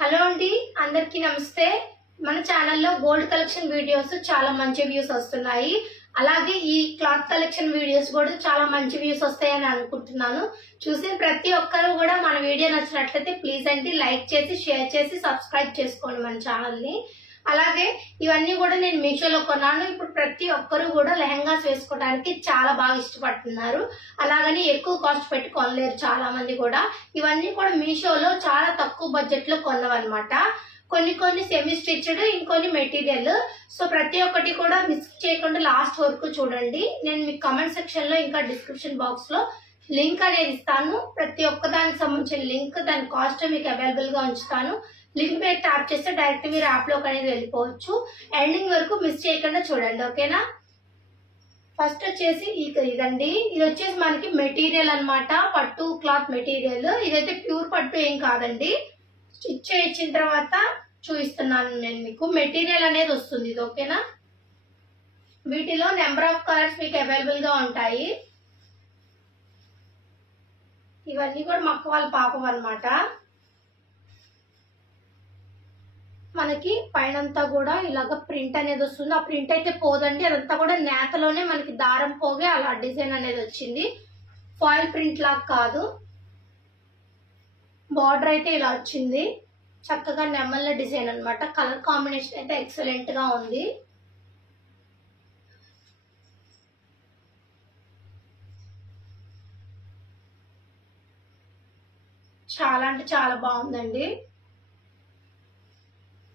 Hello అండి, అందరికీ నమస్తే. మన ఛానల్లో గోల్డ్ కలెక్షన్ వీడియోస్ చాలా మంచి వ్యూస్ వస్తున్నాయి. అలాగే ఈ క్లాత్ కలెక్షన్ వీడియోస్ కూడా చాలా మంచి వ్యూస్ వస్తాయని అనుకుంటున్నాను. చూసిన ప్రతి ఒక్కరు కూడా మన వీడియో నచ్చినట్లయితే ప్లీజ్ అండి లైక్ చేసి షేర్ చేసి సబ్స్క్రైబ్ చేసుకోండి మన ఛానల్ని. అలాగే ఇవన్నీ కూడా నేను మీషోలో కొన్నాను. ఇప్పుడు ప్రతి ఒక్కరు కూడా లెహంగాస్ వేసుకోవడానికి చాలా బాగా ఇష్టపడుతున్నారు. అలాగని ఎక్కువ కాస్ట్ పెట్టి కొనలేరు చాలా మంది కూడా. ఇవన్నీ కూడా మీషోలో చాలా తక్కువ బడ్జెట్ లో కొన్నవన్నమాట. కొన్ని సెమీ స్టిచ్డ్, ఇంకొన్ని మెటీరియల్. సో ప్రతి ఒక్కటి కూడా మిస్ చేయకుండా లాస్ట్ వరకు చూడండి. నేను మీకు కమెంట్ సెక్షన్ లో ఇంకా డిస్క్రిప్షన్ బాక్స్ లో లింక్ అనేది ఇస్తాను. ప్రతి ఒక్క దానికి సంబంధించిన లింక్, దాని కాస్ట్ మీకు అవైలబుల్ గా ఉంచుతాను. లింక్ మీద ట్యాప్ చేస్తే డైరెక్ట్ మీరు యాప్ లోకి అనేది వెళ్ళిపోవచ్చు. ఎండింగ్ వరకు మిస్ చేయకుండా చూడండి, ఓకేనా. ఫస్ట్ వచ్చేసి ఇదండి. ఇది వచ్చేసి మనకి మెటీరియల్ అన్నమాట, పట్టు క్లాత్ మెటీరియల్. ఇదైతే ప్యూర్ పట్టు ఏం కాదండి. స్టిచ్ చేయించిన తర్వాత చూపిస్తున్నాను నేను మీకు. మెటీరియల్ అనేది వస్తుంది ఇది, ఓకేనా. వీటిలో నెంబర్ ఆఫ్ కలర్స్ మీకు అవైలబుల్ గా ఉంటాయి. ఇవన్నీ కూడా మక్క వాళ్ళ పాపం అన్నమాట. మనకి పైనంతా కూడా ఇలాగ ప్రింట్ అనేది వస్తుంది. ఆ ప్రింట్ అయితే పోదండి, అదంతా కూడా నేతలోనే మనకి దారం పోగే అలా డిజైన్ అనేది వచ్చింది. ఫాయిల్ ప్రింట్ లాగా కాదు. బార్డర్ అయితే ఇలా వచ్చింది, చక్కగా నెమళ్ళ డిజైన్ అన్నమాట. కలర్ కాంబినేషన్ అయితే ఎక్సలెంట్ గా ఉంది. చాలా అంటే చాలా బాగుందండి.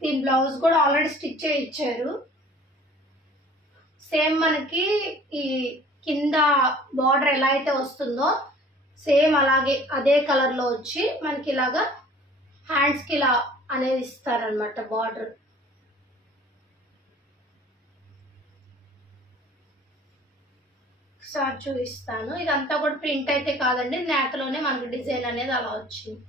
దీని బ్లౌజ్ కూడా ఆల్రెడీ స్టిచ్ చేయి ఇచ్చారు. సేమ్ మనకి ఈ కింద బార్డర్ ఎలా అయితే వస్తుందో సేమ్ అలాగే అదే కలర్ లో వచ్చి మనకి ఇలాగా హ్యాండ్స్ కి ఇలా అనేది ఇస్తారనమాట బార్డర్. ఒకసారి చూపిస్తాను. ఇదంతా కూడా ప్రింట్ అయితే కాదండి, నేతలోనే మనకి డిజైన్ అనేది అలా వచ్చింది.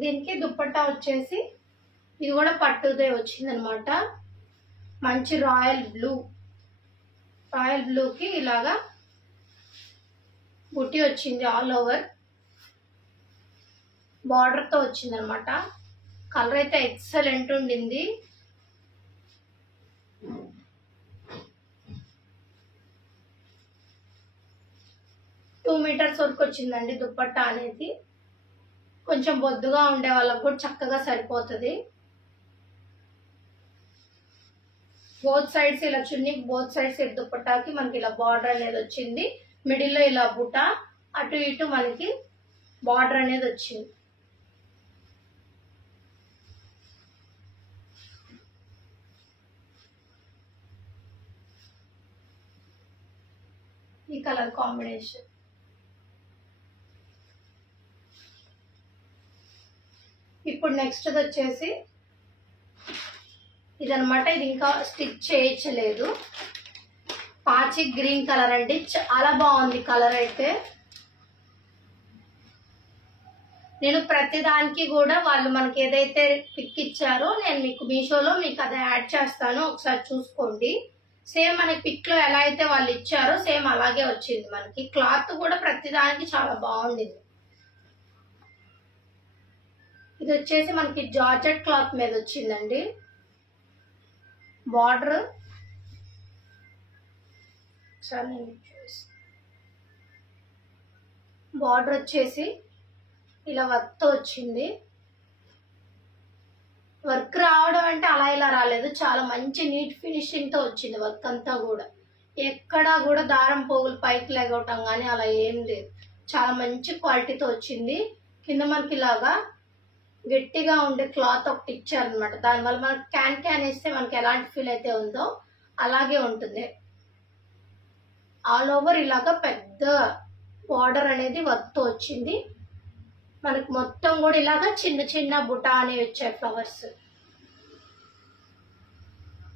దీనికి దుప్పట్టా వచ్చేసి ఇది కూడా పట్టుదే వచ్చింది అనమాట. మంచి రాయల్ బ్లూకి ఇలాగా బుట్టి వచ్చింది. ఆల్ ఓవర్ బార్డర్ తో వచ్చింది అనమాట. కలర్ అయితే ఎక్సలెంట్ ఉండింది. టూ మీటర్స్ వరకు వచ్చిందండి దుప్పట్టా అనేది. కొంచెం బొద్దుగా ఉండే వాళ్ళకు కూడా చక్కగా సరిపోతుంది. బోత్ సైడ్స్ ఇలా చున్నీ, బోత్ సైడ్స్ దుప్పట్టాకి మనకి ఇలా బార్డర్ అనేది వచ్చింది. మిడిల్ లో ఇలా బుట్ట, అటు ఇటు మనకి బార్డర్ అనేది వచ్చింది. ఈ కలర్ కాంబినేషన్. ఇప్పుడు నెక్స్ట్ వచ్చేసి ఇదనమాట. ఇది ఇంకా స్టిచ్ చేయించలేదు. పాచి గ్రీన్ కలర్ అండి, చాలా బాగుంది కలర్ అయితే. నేను ప్రతి దానికి కూడా వాళ్ళు మనకి ఏదైతే పిక్ ఇచ్చారో నేను మీకు మీషోలో మీకు అది యాడ్ చేస్తాను, ఒకసారి చూసుకోండి. సేమ్ మనకి పిక్ లో ఎలా అయితే వాళ్ళు ఇచ్చారో సేమ్ అలాగే వచ్చింది. మనకి క్లాత్ కూడా ప్రతి దానికి చాలా బాగుంది. ఇది వచ్చేసి మనకి జార్జెట్ క్లాత్ మీద వచ్చిందండి. బార్డర్ వచ్చేసి ఇలా వర్క్ తో వచ్చింది. వర్క్ రావడం అంటే అలా ఇలా రాలేదు, చాలా మంచి నీట్ ఫినిషింగ్ తో వచ్చింది వర్క్ అంతా కూడా. ఎక్కడా కూడా దారం పోగులు పైకి లెగవటం కానీ అలా ఏం లేదు. చాలా మంచి క్వాలిటీతో వచ్చింది. కింద మనకి ఇలాగా గట్టిగా ఉండే క్లాత్ ఒకటి ఇచ్చారనమాట. దానివల్ల మనకి క్యాన్ వేస్తే మనకి ఎలాంటి ఫీల్ అయితే ఉందో అలాగే ఉంటుంది. ఆల్ ఓవర్ ఇలాగా పెద్ద బార్డర్ అనేది వర్క్ తో వచ్చింది. మనకి మొత్తం కూడా ఇలాగా చిన్న చిన్న బుటా అనేవి వచ్చాయి, ఫ్లవర్స్.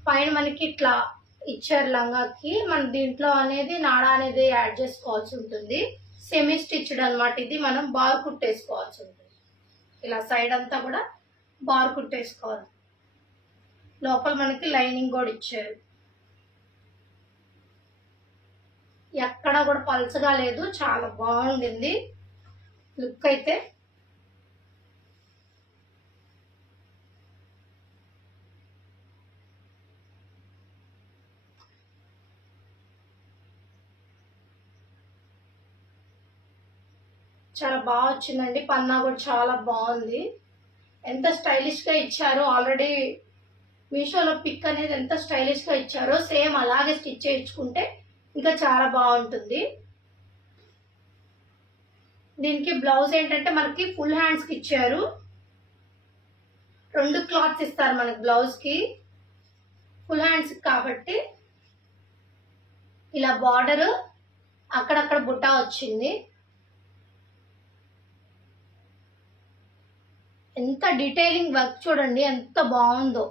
పైన మనకి ఇట్లా ఇచ్చారు లంగాకి. మన దీంట్లో అనేది నాడా అనేది యాడ్ చేసుకోవాల్సి ఉంటుంది. సెమీ స్టిచ్డ్ అనమాట ఇది. మనం బార్ కుట్టేసుకోవాల్సి ఉంటుంది. ఇలా సైడ్ అంతా కూడా బార్ కుట్టేసుకోవాలి. లోపల మనకి లైనింగ్ కూడా ఇచ్చారు. ఎక్కడ కూడా పల్చగా లేదు, చాలా బాగుండింది లుక్ అయితే. చాలా బాగా వచ్చిందండి. పన్నా కూడా చాలా బాగుంది. ఎంత స్టైలిష్ గా ఇచ్చారో, ఆల్రెడీ మీషోలో పిక్ అనేది ఎంత స్టైలిష్ గా ఇచ్చారో సేమ్ అలాగే స్టిచ్ చేయించుకుంటే ఇంకా చాలా బాగుంటుంది. దీనికి బ్లౌజ్ ఏంటంటే మనకి ఫుల్ హ్యాండ్స్ కి ఇచ్చారు. 2 క్లాత్స్ ఇస్తారు మనకి బ్లౌజ్ కి, ఫుల్ హ్యాండ్స్ కాబట్టి ఇలా బార్డర్ అక్కడక్కడ బుట్టా వచ్చింది. ఎంత డీటెయిలింగ్ వర్క్ చూడండి, ఎంత బాగుందో.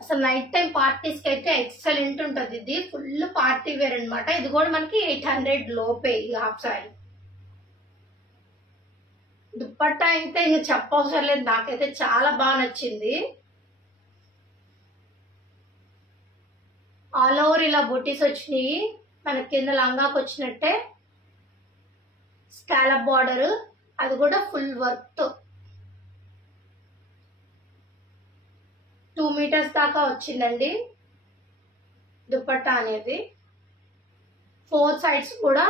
అసలు నైట్ టైం పార్టీస్ కి అయితే ఎక్సలెంట్ ఉంటుంది. ఇది ఫుల్ పార్టీ వేర్ అనమాట. ఇది కూడా మనకి 800 లోపే ఈ హాఫ్ సారీ. దుప్పట్టా అయితే ఇంక చెప్పవసరం లేదు, నాకైతే చాలా బాగా నచ్చింది. ఆల్ ఓవర్ ఇలా బుటీస్ వచ్చినాయి. మనకి కింద లంగాకి వచ్చినట్టే స్కాలప్ బార్డర్, అది కూడా ఫుల్ వర్క్ తో 2 మీటర్స్ దాకా వచ్చిందండి దుపట్టా అనేది. 4 సైడ్స్ కూడా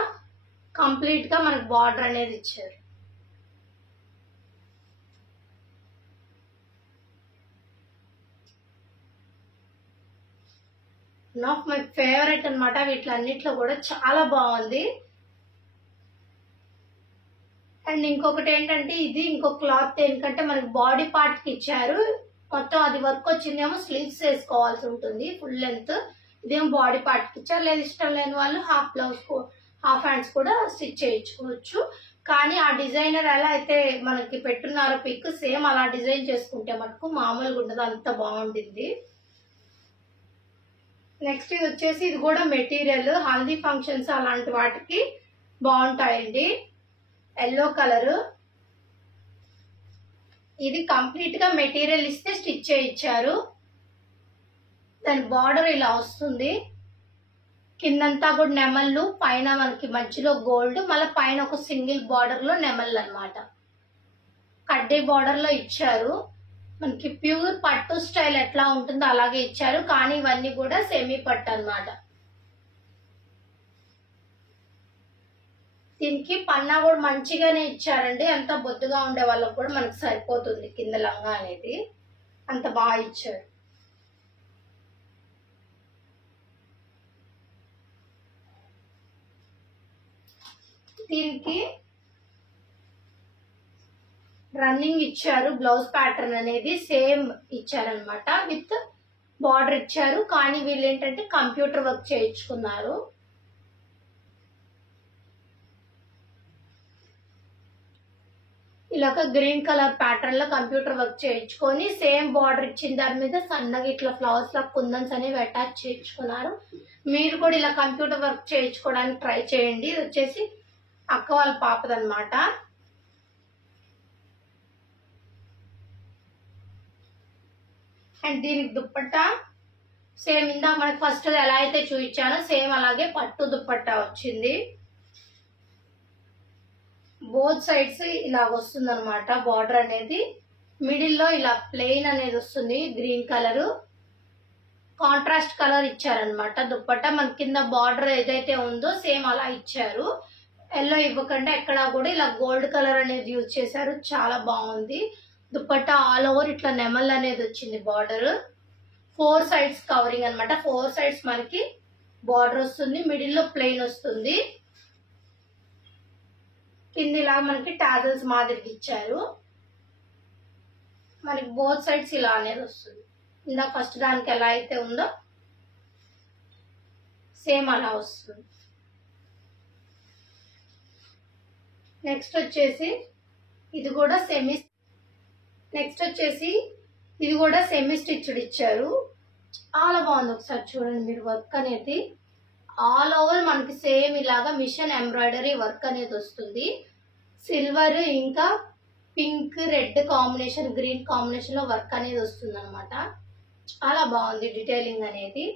కంప్లీట్ గా మనకు బార్డర్ అనేది ఇచ్చారు. వన్ ఆఫ్ మై ఫేవరెట్ అనమాట. వీటిలన్నిట్లో కూడా చాలా బాగుంది. అండ్ ఇంకొకటి ఏంటంటే ఇది ఇంకో క్లాత్ ఏంటంటే మనకి బాడీ పార్ట్ కి ఇచ్చారు. మొత్తం అది వర్క్ వచ్చిందేమో స్లీవ్స్ వేసుకోవాల్సి ఉంటుంది ఫుల్ లెంత్. ఇదేమో బాడీ పార్ట్ కి ఇచ్చారు. లేదు ఇష్టం లేని వాళ్ళు హాఫ్ బ్లౌజ్ హాఫ్ హ్యాండ్స్ కూడా స్టిచ్ చేయించుకోవచ్చు. కానీ ఆ డిజైనర్ ఎలా అయితే మనకి పెట్టున్నారో పిక్, సేమ్ అలా డిజైన్ చేసుకుంటే మటుకు మామూలుగా ఉండదు, అంత బాగుంటుంది. నెక్స్ట్ ఇది వచ్చేసి ఇది కూడా మెటీరియల్ హల్దీ ఫంక్షన్స్ అలాంటి వాటికి బాగుంటాయండి. Yellow colour. ఇది కంప్లీట్ గా మెటీరియల్ ఇస్తే స్టిచ్ చేయించారు. దాని బార్డర్ ఇలా వస్తుంది. కిందంతా కూడా నెమళ్ళు, పైన మనకి మధ్యలో గోల్డ్, మళ్ళీ పైన ఒక సింగిల్ బార్డర్ లో నెమళ్ళు అనమాట. కడ్డీ బార్డర్ లో ఇచ్చారు. మనకి ప్యూర్ పట్టు స్టైల్ ఎట్లా ఉంటుందో అలాగే ఇచ్చారు. కానీ ఇవన్నీ కూడా సెమీ పట్టు అన్నమాట. దీనికి పన్నా కూడా మంచిగానే ఇచ్చారండి. అంత బొద్దుగా ఉండే వాళ్ళకు కూడా మనకు సరిపోతుంది కింద లంగా అనేది, అంత బాగా ఇచ్చారు. దీనికి రన్నింగ్ ఇచ్చారు. బ్లౌజ్ ప్యాటర్న్ అనేది సేమ్ ఇచ్చారనమాట. విత్ బార్డర్ ఇచ్చారు. కానీ వీళ్ళు ఏంటంటే కంప్యూటర్ వర్క్ చేయించుకున్నారు. ఇలాగ గ్రీన్ కలర్ ప్యాటర్న్ లో కంప్యూటర్ వర్క్ చేయించుకొని సేమ్ బార్డర్ ఇచ్చిన దాని మీద సన్నగా ఇట్లా ఫ్లవర్స్ లా కుందన్స్ అనేవి అటాచ్ చేయించుకున్నారు. మీరు కూడా ఇలా కంప్యూటర్ వర్క్ చేయించుకోవడానికి ట్రై చేయండి. ఇది వచ్చేసి అక్క వాళ్ళ పాపదనమాట. అండ్ దీనికి దుప్పట్టా సేమ్ ఇందాక మనకి ఫస్ట్ ఎలా అయితే చూపించానో సేమ్ అలాగే పట్టు దుప్పట్టా వచ్చింది. బోత్ సైడ్స్ ఇలా వస్తుంది అనమాట. బార్డర్ అనేది మిడిల్ లో ఇలా ప్లెయిన్ అనేది వస్తుంది. గ్రీన్ కలర్ కాంట్రాస్ట్ కలర్ ఇచ్చారనమాట. దుప్పట్టా మన కింద బార్డర్ ఏదైతే ఉందో సేమ్ అలా ఇచ్చారు. ఎల్లో ఇవ్వకుండా ఎక్కడా కూడా ఇలా గోల్డ్ కలర్ అనేది యూజ్ చేశారు. చాలా బాగుంది. దుప్పట్టా ఆల్ ఓవర్ ఇట్లా నెమల్ అనేది వచ్చింది బార్డర్. 4 సైడ్స్ కవరింగ్ అనమాట. 4 సైడ్స్ మనకి బార్డర్ వస్తుంది. మిడిల్ లో ప్లెయిన్ వస్తుంది. కింద ఇలా మనకి టాజల్స్ మాదిరికి ఇచ్చారు. మనకి బోత్ సైడ్స్ ఇలా అనేది వస్తుంది. ఇందా ఫస్ట్ దానికి ఎలా అయితే ఉందో సేమ్ అలా వస్తుంది. నెక్స్ట్ వచ్చేసి ఇది కూడా సెమీ స్టిచ్డ్ ఇచ్చారు. చాలా బాగుంది. ఒకసారి చూడండి మీరు. వర్క్ అనేది ఆల్ ఓవర్ మనకి సేమ్ ఇలాగా మిషన్ ఎంబ్రాయిడరీ వర్క్ అనేది వస్తుంది. సిల్వర్ ఇంకా pink red combination, green combination లో వర్క్ అనేది వస్తుంది అనమాట. చాలా బాగుంది డీటెయిలింగ్ అనేది.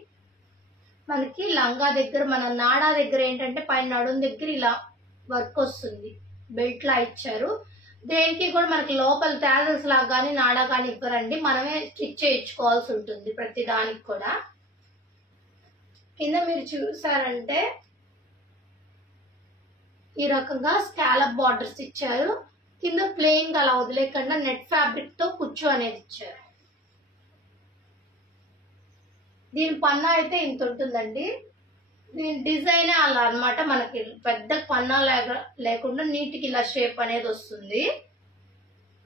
మనకి లంగా దగ్గర మన నాడా దగ్గర ఏంటంటే పైన నడుం దగ్గర ఇలా వర్క్ వస్తుంది, బెల్ట్ లా ఇచ్చారు. దేనికి కూడా మనకి లోపల టాజల్స్ లాగా కానీ నాడా కానీ ఇవ్వరండి, మనమే స్టిచ్ చేయించుకోవాల్సి ఉంటుంది ప్రతి దానికి కూడా. కింద మీరు చూసారంటే ఈ రకంగా స్కాలప్ బార్డర్స్ ఇచ్చారు. కింద ప్లెయిన్ గా అలా వదిలేకుండా నెట్ ఫ్యాబ్రిక్ తో కుచ్చు అనేది ఇచ్చారు. దీని పన్నా అయితే ఇంత ఉంటుందండి. దీని డిజైన్ అలా అన్నమాట, మనకి పెద్ద పన్నా లేకుండా నీటికి ఇలా షేప్ అనేది వస్తుంది.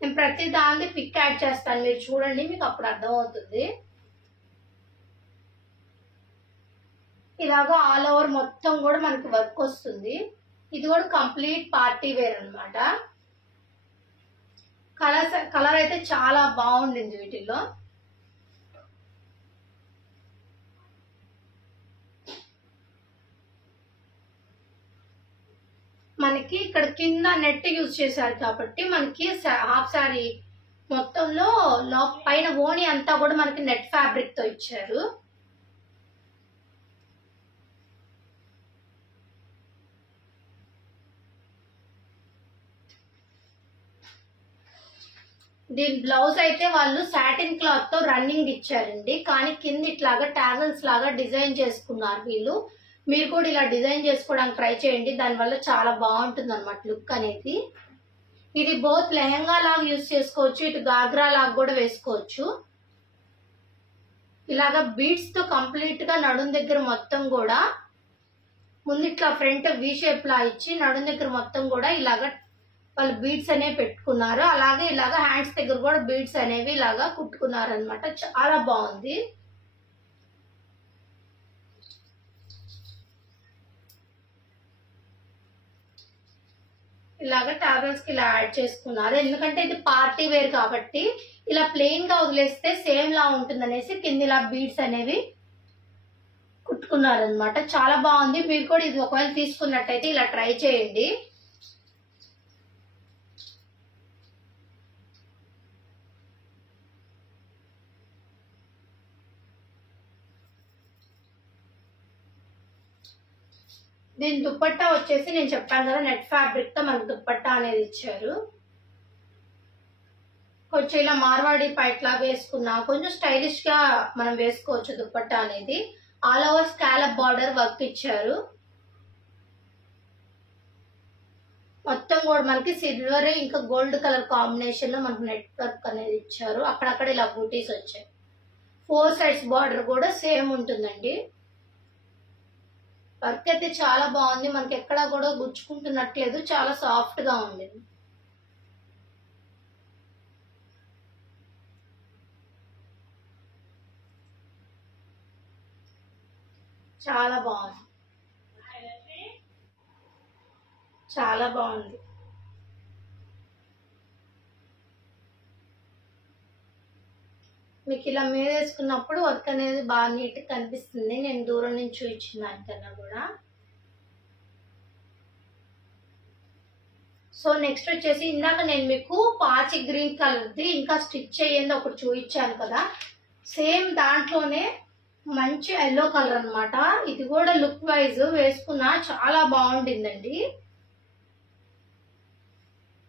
నేను ప్రతి దాన్ని పిక్ యాడ్ చేస్తాను, మీరు చూడండి, మీకు అప్పుడు అర్థమవుతుంది. ఇలాగా ఆల్ ఓవర్ మొత్తం కూడా మనకి వర్క్ వస్తుంది. ఇది కూడా కంప్లీట్ పార్టీ వేర్ అన్నమాట. కలర్ అయితే చాలా బాగుండింది వీటిల్లో. మనకి ఇక్కడ కింద నెట్ యూజ్ చేశారు కాబట్టి మనకి హాఫ్ సారీ మొత్తంలో పైన ఓణి అంతా కూడా మనకి నెట్ ఫ్యాబ్రిక్ తో ఇచ్చారు. దీని బ్లౌజ్ అయితే వాళ్ళు సాటిన్ క్లాత్ తో రన్నింగ్ ఇచ్చారండి, కానీ కింద ఇట్లాగా టాజల్స్ లాగా డిజైన్ చేసుకున్నారు వీళ్ళు. మీరు కూడా ఇలా డిజైన్ చేసుకోవడానికి ట్రై చేయండి, దానివల్ల చాలా బాగుంటుంది అన్నమాట లుక్ అనేది. ఇది బోత్ లెహంగా లాగా యూజ్ చేసుకోవచ్చు, ఇటు గాగ్రా లాగా కూడా వేసుకోవచ్చు. ఇలాగా బీడ్స్ తో కంప్లీట్ గా నడుం దగ్గర మొత్తం కూడా ముందు ఇట్లా ఫ్రంట్ వి షేప్ లా ఇచ్చి నడుం దగ్గర మొత్తం కూడా ఇలాగా వాళ్ళు బీడ్స్ అనేవి పెట్టుకున్నారు. అలాగే ఇలాగా హ్యాండ్స్ దగ్గర కూడా బీడ్స్ అనేవి ఇలాగా కుట్టుకున్నారు అనమాట. చాలా బాగుంది. ఇలాగా టాబెల్స్ కి ఇలా యాడ్ చేసుకున్నారు, ఎందుకంటే ఇది పార్టీ వేర్ కాబట్టి ఇలా ప్లెయిన్ గా వదిలేస్తే సేమ్ లా ఉంటుంది అనేసి కింద ఇలా బీడ్స్ అనేవి కుట్టుకున్నారు అనమాట. చాలా బాగుంది. మీరు కూడా ఇది ఒకవేళ తీసుకున్నట్టయితే ఇలా ట్రై చేయండి. దీని దుప్పట్టా వచ్చేసి నేను చెప్పాను కదా, నెట్ ఫ్యాబ్రిక్ తో మనకు దుప్పట్టా అనేది ఇచ్చారు. కొంచెం ఇలా మార్వాడి పైట్లా వేసుకున్నా కొంచెం స్టైలిష్ గా మనం వేసుకోవచ్చు దుప్పట్టా అనేది. All over scallop border work ఇచ్చారు. మొత్తం కూడా మనకి సిల్వర్ ఇంకా గోల్డ్ కలర్ కాంబినేషన్ లో మనకు నెట్ వర్క్ అనేది ఇచ్చారు. అక్కడక్కడ ఇలా బూటీస్ వచ్చాయి. 4 సైడ్స్ బార్డర్ కూడా సేమ్ ఉంటుందండి. వర్క్ అయితే చాలా బాగుంది, మనకి ఎక్కడా కూడా గుచ్చుకుంటున్నట్లేదు, చాలా సాఫ్ట్ గా ఉంది. చాలా బాగుంది, చాలా బాగుంది. మీకు ఇలా మీద వేసుకున్నప్పుడు వర్క్ అనేది బాగా నీట్ గా కనిపిస్తుంది. నేను దూరం నుంచి చూపించిన దానికన్నా కూడా. సో నెక్స్ట్ వచ్చేసి ఇందాక నేను మీకు పాచి గ్రీన్ కలర్ది ఇంకా స్టిచ్ చేయండి ఒకటి చూపించాను కదా, సేమ్ దాంట్లోనే మంచి ఎల్లో కలర్ అన్నమాట. ఇది కూడా లుక్ వైజ్ వేసుకున్నా చాలా బాగుంటుందండి.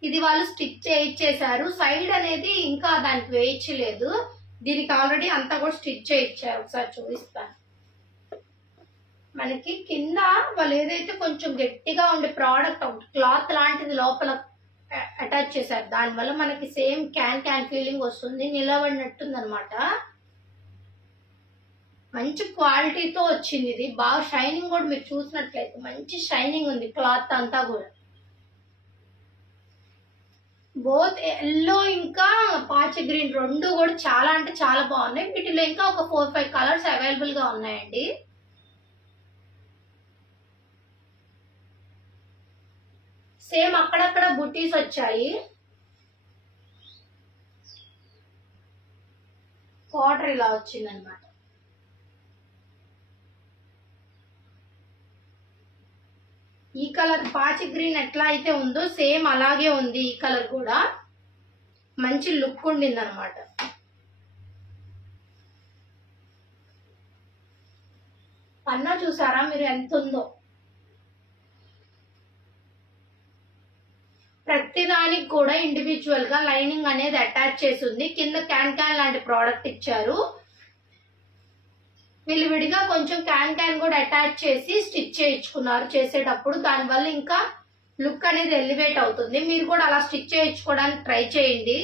ఇది వాళ్ళు స్టిచ్ చేయించేశారు, సైడ్ అనేది ఇంకా దానికి వేయించలేదు. దీనికి ఆల్రెడీ అంతా కూడా స్టిచ్ చేయించారు. ఒకసారి చూపిస్తాను. మనకి కింద వాళ్ళు ఏదైతే కొంచెం గట్టిగా ఉండే ప్రోడక్ట్ క్లాత్ లాంటిది లోపల అటాచ్ చేశారు, దానివల్ల మనకి సేమ్ క్యాన్ ఫీలింగ్ వస్తుంది, నిలబడినట్టుంది అనమాట. మంచి క్వాలిటీతో వచ్చింది. ఇది బాగా షైనింగ్ కూడా మీరు చూసినట్లయితే మంచి షైనింగ్ ఉంది క్లాత్ అంతా కూడా. బోత్ ఎల్లో ఇంకా పాచి గ్రీన్ రెండు కూడా చాలా అంటే చాలా బాగున్నాయి. వీటిలో ఇంకా ఒక 4-5 కలర్స్ అవైలబుల్ గా ఉన్నాయండి. సేమ్ అక్కడక్కడ బుటీస్ వచ్చాయి. బార్డర్ ఇలా వచ్చింది అనమాట. ఈ కలర్ పాచి గ్రీన్ ఎట్లా అయితే ఉందో సేమ్ అలాగే ఉంది. ఈ కలర్ కూడా మంచి లుక్ ఉండింది అనమాట. పన్నా చూసారా మీరు ఎంత ఉందో. ప్రతి దానికి కూడా ఇండివిజువల్ గా లైనింగ్ అనేది అటాచ్ చేసి ఉంది. కింద క్యాన్ లాంటి ప్రోడక్ట్ ఇచ్చారు. వీళ్ళు విడిగా కొంచెం క్యాన్ కూడా అటాచ్ చేసి స్టిచ్ చేయించుకున్నారు చేసేటప్పుడు. దానివల్ల ఇంకా లుక్ అనేది ఎలివేట్ అవుతుంది. మీరు కూడా అలా స్టిచ్ చేయించుకోవడానికి ట్రై చేయండి.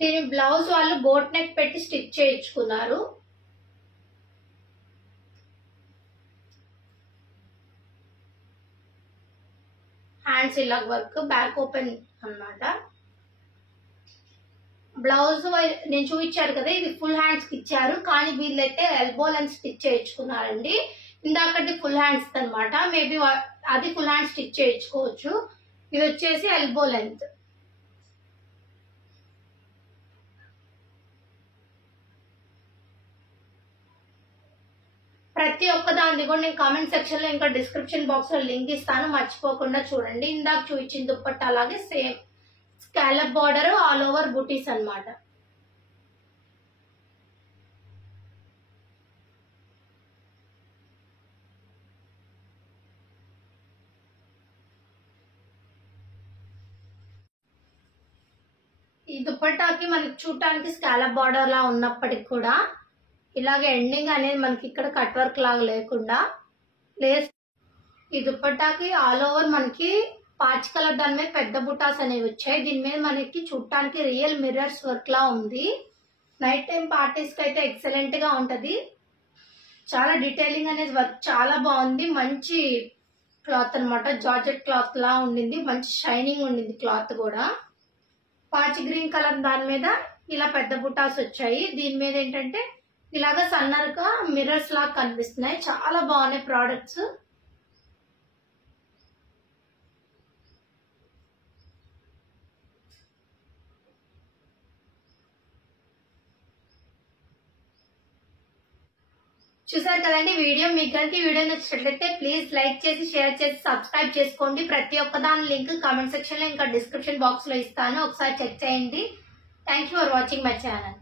దీని బ్లౌజ్ వాళ్ళు బోట్ నెక్ పెట్టి స్టిచ్ చేయించుకున్నారు. హ్యాండ్స్ ఇలా వర్క్, బ్యాక్ ఓపెన్ అన్నమాట. బ్లౌజ్ నేను చూపించారు కదా, ఇది ఫుల్ హ్యాండ్స్ కి ఇచ్చారు. కానీ వీళ్ళైతే ఎల్బో లెంత్ స్టిచ్ చేయించుకున్నారండి. ఇందాకటి ఫుల్ హ్యాండ్స్ అనమాట. మేబీ అది ఫుల్ హ్యాండ్ స్టిచ్ చేయించుకోవచ్చు. ఇది వచ్చేసి ఎల్బో లెంత్. ప్రతి ఒక్క దాన్ని కూడా నేను కామెంట్ సెక్షన్ లో ఇంకా డిస్క్రిప్షన్ బాక్స్ లో లింక్ ఇస్తాను, మర్చిపోకుండా చూడండి. ఇందాక చూపించిన దుప్పట్ట అలాగే same scallop border, all over బూటీస్ అన్నమాట. ఈ దుప్పట్టాకి మనకి చూడటానికి స్కాలప్ బార్డర్ లా ఉన్నప్పటికి కూడా ఇలాగే ఎండింగ్ అనేది మనకి ఇక్కడ కట్ వర్క్ లాగా లేకుండా లేస్. ఈ దుప్పట్టాకి ఆల్ ఓవర్ మనకి పాచ్ కలర్ దాని మీద పెద్ద బుటాస్ అనేవి వచ్చాయి. దీని మీద మనకి చూడటానికి రియల్ మిర్రర్స్ వర్క్ లా ఉంది. నైట్ టైం పార్టీస్ కి అయితే ఎక్సలెంట్ గా ఉంటది. చాలా డీటెయిలింగ్ అనేది వర్క్ చాలా బాగుంది. మంచి క్లాత్ అన్నమాట. జార్జెట్ క్లాత్ లా ఉండింది. మంచి షైనింగ్ ఉండింది క్లాత్ కూడా. పాచి గ్రీన్ కలర్ దాని మీద ఇలా పెద్ద బుటాస్ వచ్చాయి. దీని మీద ఏంటంటే ఇలాగా సన్నర్గా మిర్రర్స్ లాగా కనిపిస్తున్నాయి. చాలా బాగున్నాయి ప్రోడక్ట్స్. చూసారు కదండి వీడియో. మీకు కనుక వీడియో నచ్చినట్లయితే ప్లీజ్ లైక్ చేసి, షేర్ చేసి, సబ్స్క్రైబ్ చేసుకోండి. ప్రతి ఒక్క దాని లింక్ కామెంట్ సెక్షన్ లో ఇంకా డిస్క్రిప్షన్ బాక్స్ లో ఇస్తాను, ఒకసారి చెక్ చేయండి. Thank you for watching my channel.